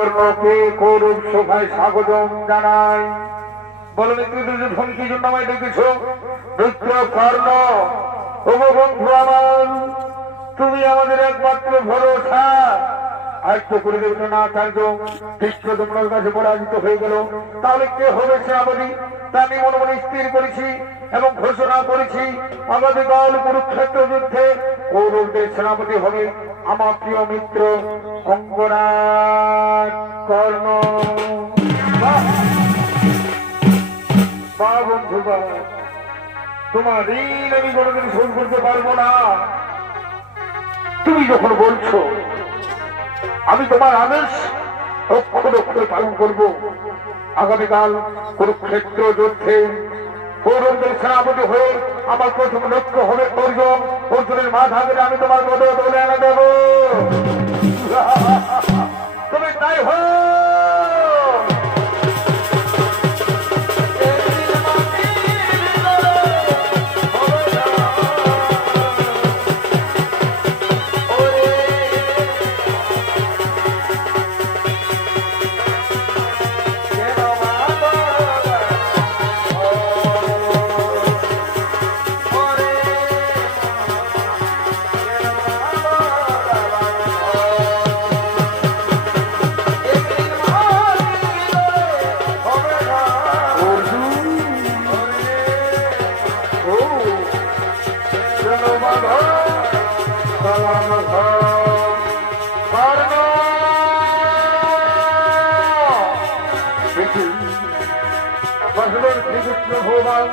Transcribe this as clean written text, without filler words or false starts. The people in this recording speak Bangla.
কর্ণকে কৌরব সভায় স্বাগতম জানাই। বলো মিত্র দুর্যোধন, কি জন্য আমায় ডেকেছো? মিত্র কর্ণ, ওগো বন্ধু আমার, তুমি আমাদের একমাত্র ভরসা। আজ তো করে দেবে না কার্য, কৃষ্ণ তোমার কাছে পরাজিত হয়ে গেল, তাহলে কে হবে সেনাপতি? তা আমি মনে মনে স্থির করেছি এবং ঘোষণা করেছি, আমাদের দল কুরুক্ষেত্র যুদ্ধে কৌরবদের সেনাপতি হবে আমার প্রিয় মিত্র অঙ্গরাজ কর্ণ। বা বন্ধু বা, তোমার ঋণ আমি কোনোদিন শোধ করতে পারবো না। তুমি যখন বলছো, আমি তোমার আদেশ অক্ষরে অক্ষরে পালন করবো। আগামীকাল কুরুক্ষেত্র যুদ্ধে কৌরবদের সেনাপতি হয়ে আমার প্রথম লক্ষ্য হবে অর্জুন। অর্জুনের মাথা ধরে আমি তোমার পদে তুলে এনে দেব। তুমি তাই হো। শ্রীকৃষ্ণ ভগবান